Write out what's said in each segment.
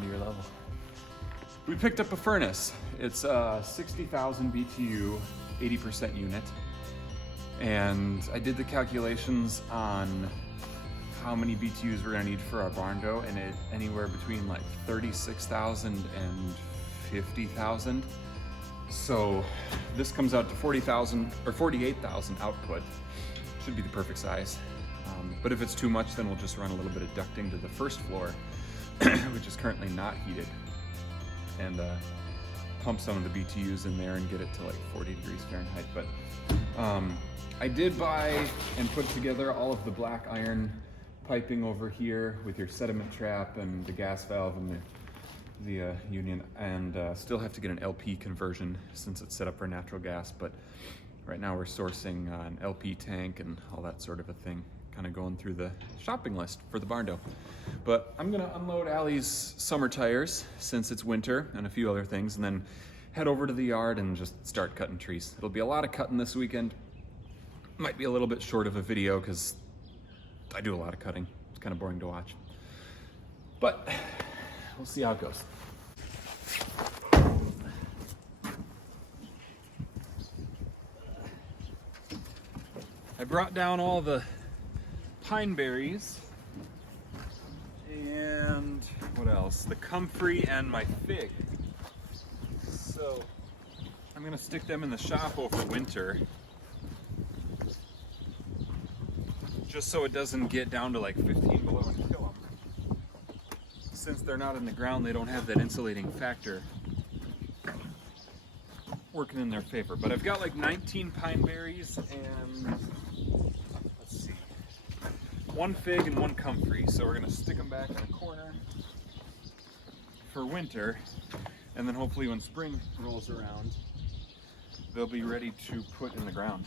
down to your level. We picked up a furnace. It's a 60,000 BTU, 80% unit. And I did the calculations on how many BTUs we're gonna need for our Barndo, and it anywhere between like 36,000 and 50,000. So this comes out to 40,000 or 48,000 output. Should be the perfect size. But if it's too much, then we'll just run a little bit of ducting to the first floor, which is currently not heated, and pump some of the BTUs in there and get it to like 40 degrees Fahrenheit. But I did buy and put together all of the black iron piping over here with your sediment trap and the gas valve and the union, and still have to get an LP conversion since it's set up for natural gas. But right now we're sourcing an LP tank and all that sort of a thing, kind of going through the shopping list for the Barndo. But I'm gonna unload Allie's summer tires since it's winter and a few other things, and then head over to the yard and just start cutting trees. It'll be a lot of cutting this weekend. Might be a little bit short of a video because I do a lot of cutting. It's kind of boring to watch. But we'll see how it goes. I brought down all the pine berries and what else? The comfrey and my fig. So I'm gonna stick them in the shop over winter, just so it doesn't get down to like 15 below and kill them. Since they're not in the ground, they don't have that insulating factor working in their favor. But I've got like 19 pine berries and let's see, one fig and one comfrey. So we're gonna stick them back in the corner for winter, and then hopefully when spring rolls around, they'll be ready to put in the ground.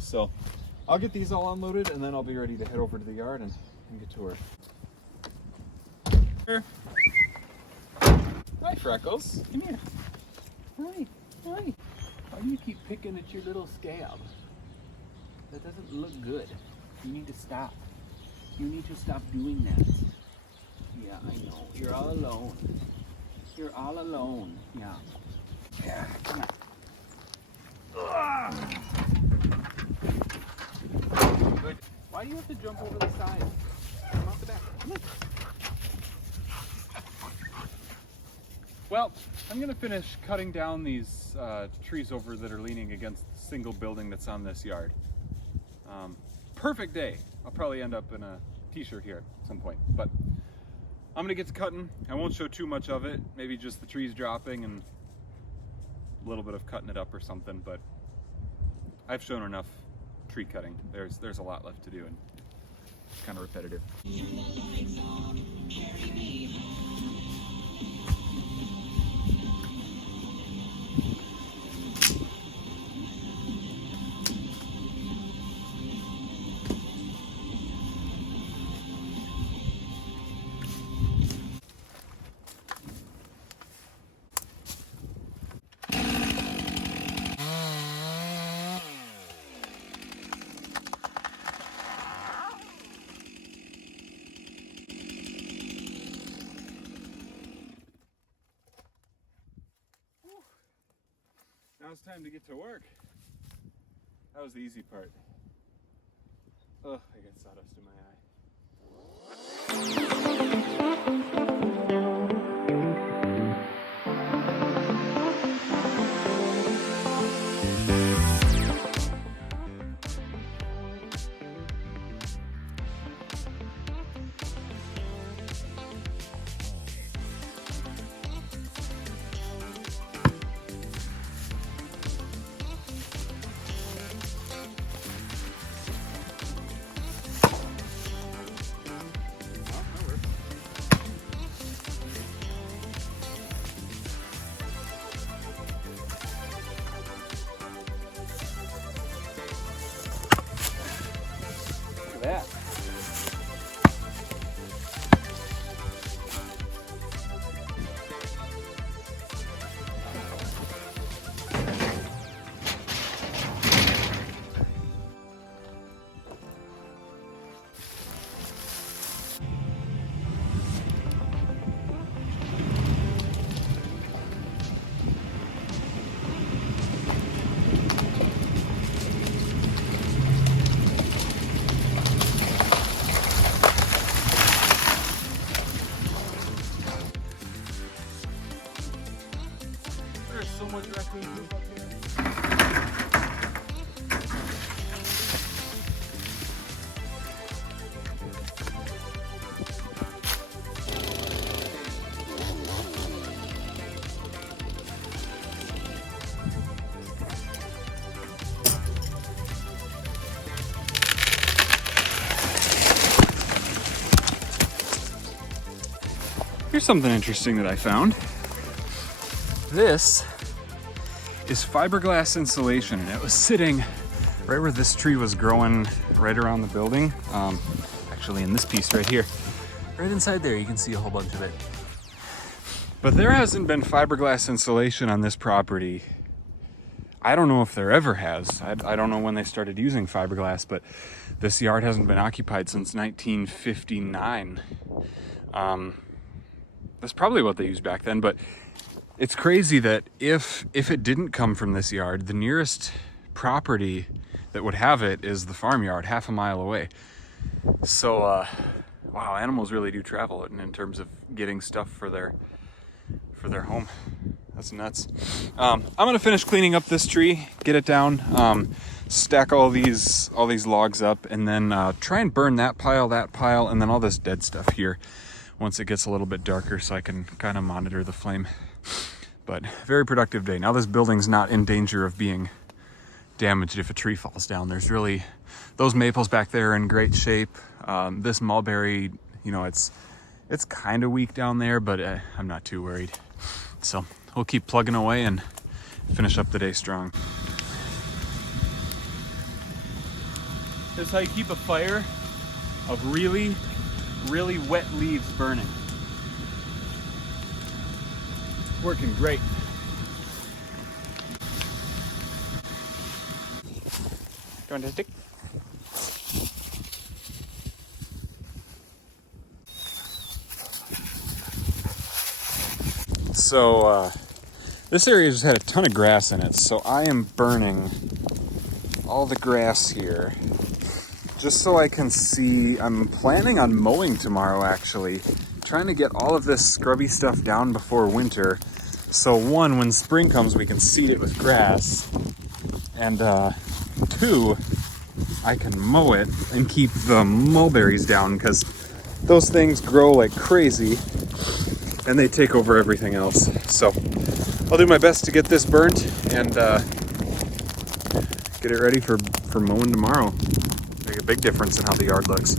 So I'll get these all unloaded and then I'll be ready to head over to the yard and get to work. Hi, Freckles. Come here. Hi. Hi. Why do you keep picking at your little scab? That doesn't look good. You need to stop. You need to stop doing that. Yeah, I know. You're all alone. You're all alone. Yeah. Yeah, come here. Good. Why do you have to jump over the side? Come off the back. Come on. Well, I'm gonna finish cutting down these trees over that are leaning against the single building that's on this yard. Perfect day. I'll probably end up in a t-shirt here at some point, but I'm gonna get to cutting. I won't show too much of it, maybe just the trees dropping and a little bit of cutting it up or something, but I've shown enough tree cutting. There's a lot left to do, and it's kind of repetitive. Now it's time to get to work. That was the easy part. Ugh, I got sawdust in my so much raccoon poop up here. Here's something interesting that I found. This is fiberglass insulation, and it was sitting right where this tree was growing, right around the building. Actually in this piece right here. Right inside there, you can see a whole bunch of it. But there hasn't been fiberglass insulation on this property. I don't know if there ever has. I don't know when they started using fiberglass, but this yard hasn't been occupied since 1959. That's probably what they used back then, but it's crazy that if it didn't come from this yard, the nearest property that would have it is the farmyard, half a mile away. So, wow, animals really do travel in terms of getting stuff for their home. That's nuts. I'm gonna finish cleaning up this tree, get it down, stack all these logs up, and then try and burn that pile, and then all this dead stuff here once it gets a little bit darker, so I can kind of monitor the flame. But very productive day. Now this building's not in danger of being damaged if a tree falls down. There's really, those maples back there are in great shape. This mulberry, you know, it's kind of weak down there, but I'm not too worried. So we'll keep plugging away and finish up the day strong. This is how you keep a fire of really wet leaves burning. It's working great. Do you want a stick? So this area just had a ton of grass in it, so I am burning all the grass here just so I can see. I'm planning on mowing tomorrow, actually, trying to get all of this scrubby stuff down before winter, so one, when spring comes, we can seed it with grass, and two, I can mow it and keep the mulberries down, because those things grow like crazy and they take over everything else. So I'll do my best to get this burnt and get it ready for mowing tomorrow. Make a big difference in how the yard looks.